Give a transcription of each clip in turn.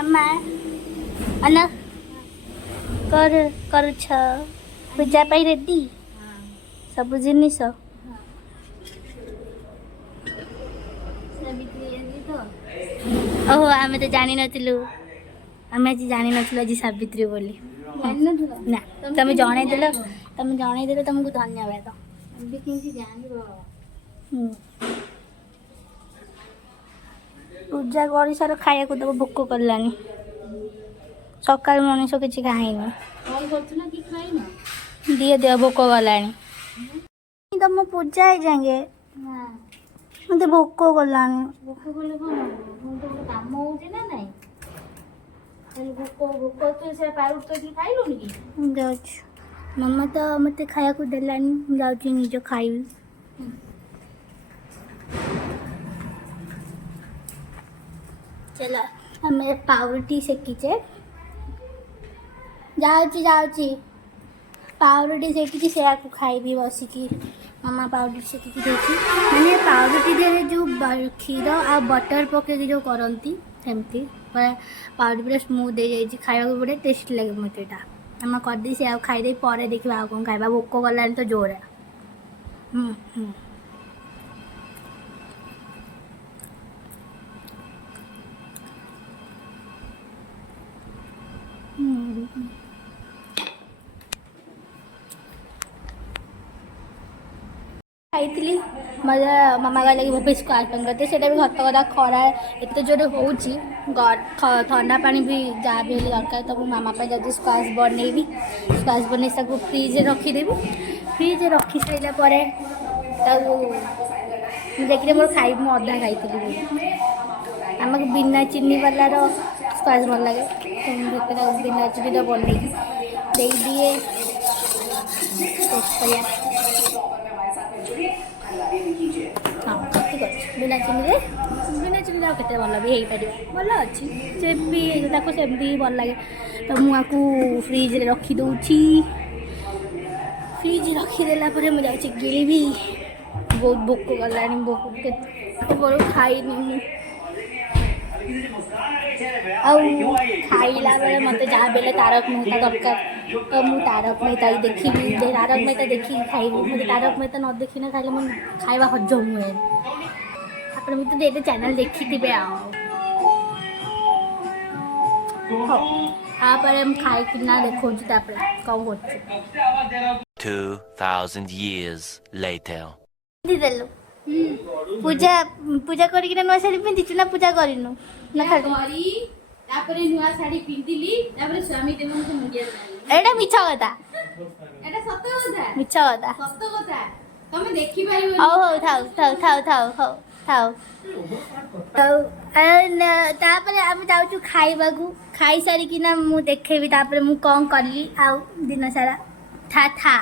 अम्मा अना कर कर पूजा पाई रेडी सब जिनिस ओहो आमे तो जानी नथिलु आमे आज जानी नथिलु आज सावित्री बोली ना तुम जणे देलो तुमको धन्यवाद अभी केसी जानिबो पूजा करी सार खाया को दब भोक करलानी सकाल मनीष किसी खाइनी दिए दिए भोक गलानी तुम पूजा है जाएंगे मत भोक गलानी मम्मा तो मत खाया को देलानी जाऊँ निज खाइबी चलो हमें पावरुटी सेकिचे जाऊँगी पावरुटी सेकिची से खाइबी बसिकी मामा पावरुटी सेकिकी देखी मैंने पावरुटी दे जो क्षीर आ बटर पके जो करती सेमती पावरुटी पूरा स्मूथ हो जाए खाया बड़े टेस्ट लगे मत यहाँ आम करदे से खाईदे पर देखा कौन खाଇବା भोक गलानी तो जोर खाई मजा मामा कहला कि मोबाइल को आइटम करते भी सत कथा खरा एत जोर हो ठंडा पानी भी जहाँ भी दरकार तो मामा जब स्क्वाश बनैबी स्क्वाश बन फ्रिज रखीदेवी फ्रिज रखी सारापर देखिए मोर खाई अधा खाई आमको बिना चीनी वालार स्क्वाश भल लगे बिना चीनी बनई दे दिए हाँ ठीक अच्छे बिना चीनी के भल भी हो पार भल अच्छी से भी सेमती भल लगे तो मुझे फ्रिज रखीदे फ्रिज रखीदेला मुझे गिली बहुत भोक गला बहुत खाईनी खाइला बेले मत जहाँ बेले तारक मेहता दरकार तो मुझे तारक मेहता देखी तारक मेहता देखी खाइबी मुझे तारक मेहता न देखी ना खाइले मुझे खाଇବା हजम हुए आप मुझे चैनल देखी थे हम खाई कि देखो कौन कर 2000 years later देलु पूजा पूजा करके नुआ शाढ़ी पिंधि ना पूजा करनु ना खाली तापरे नुआ शाढ़ी पिंधिली तापरे स्वामी देव मते मुंडिया एटा मिछा कथा एटा सत्य कथा मिछा कथा सत्य कथा तमे देखि पाइबो हो थाउ तापरे हम जाउछु खाइबा को खाई सारी कि ना मु देखेबी तापरे मु कोन करली आ दिन सारा था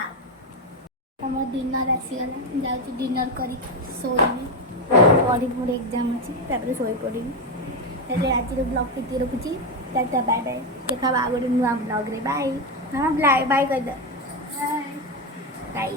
हम डिनर आसीगला जाऊँ डिनर कर शोबी पढ़ी पूरे एग्जाम अच्छे शोई पड़ी आज ब्लॉग के रखुची बाय बाय देखा गोटे नुआ ब्लॉग रे बाय हाँ बाय कर दे बाय।